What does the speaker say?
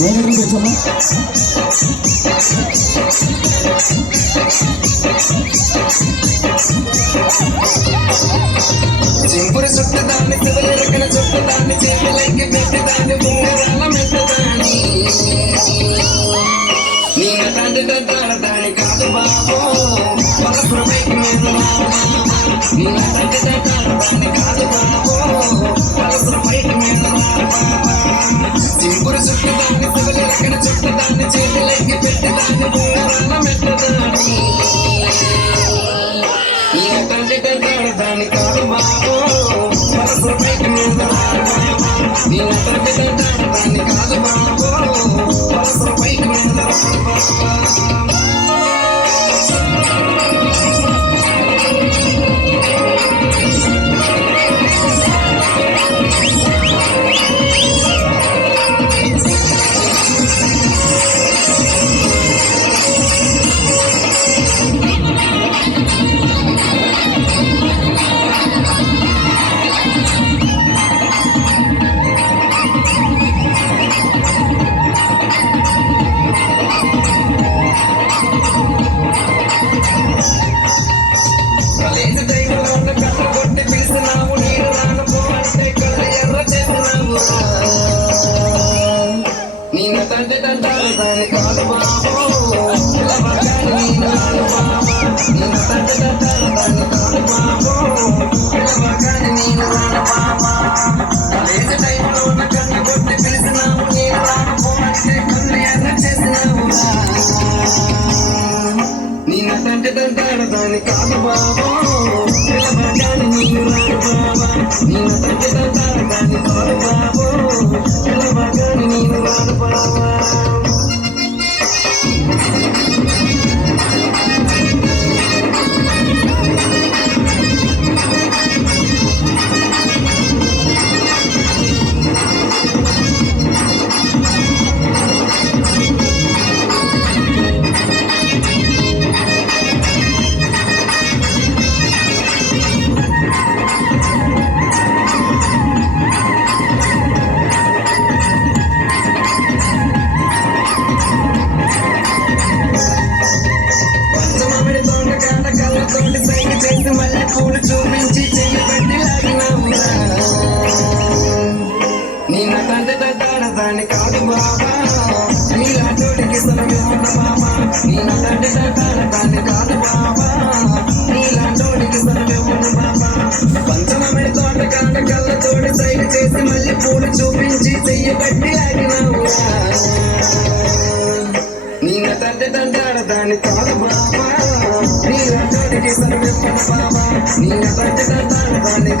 వచ్చమ్మా. చింపురు చుట్టదాన్ని శివులు రెక్కల చుట్టదాన్ని చేతులకి పెట్టదాన్ని ఉంగరాల మెత్తదాన్ని నీ నటాంటి దాని కాదు బాబో పలపుర బైక్ మీద నీ నటాంటి దాని కాదు బాబో పలపుర బైక్ మీద చింపురు చుట్టదాన్ని శివులు రెక్కల చుట్టదాన్ని చేతులకి పెట్టదాన్ని ఉంగరాల మెత్తదాన్ని నీ నటాంటి దాని కాదు బాబో పలపుర బైక్ మీద నీ నటాంటి దాని కాదు బాబో పలపుర బైక్ మీద కలేజు దైవంలో ఉన్న కళ్ళు కొట్టి పిలిచినావు నేను రానుకో అంటే కళ్ళు ఎర్ర చేసినావు నీ నటంటే తంటారు దాని కాదు బాబో పిలవగానే నేను రాను బాబా నీ నటంటే తంటారు దాని కాదు బాబో పిలవగానే నేను రాను బాబా కలేజు దైవంలో ఉన్న కళ్ళు కొట్టి పిలిచినావు నేను రానుకో అంటే కళ్ళు ఎర్ర చేసినావు నీ నటంటే తంటారు దాని కాదు బాబో పిలవగానే నేను రాను బాబా నీ నటంటే తంటారు దాని కాదు బాబో పిలవగానే నేను రాను బాబా పంచమామిడి తోట కాట కళ్ళతోటి సైకి చేసి మళ్ళీ పూలు చూపించి చెయ్యి పెట్టి లాగినావురా నీ నటంటే తట్టాడ దాన్ని కాదు బాబా నీలాంటోడికి సలవివ్వన బాబా నీ నటంటే తట్టాడ దాన్ని కాదు బాబా నీలాంటోడికి సలవివ్వన బాబా పంచమామిడి తోట కాట కళ్ళతోటి సైకి చేసి మళ్ళీ పూలు చూపించి చెయ్యి పెట్టి లాగినావురా నీ నటంటే తంటాడ దాన్ని కాదు బాబా నీలాంటోడికి సలవివ్వన బాబా నీ నటంటే తట్టాడ దాన్ని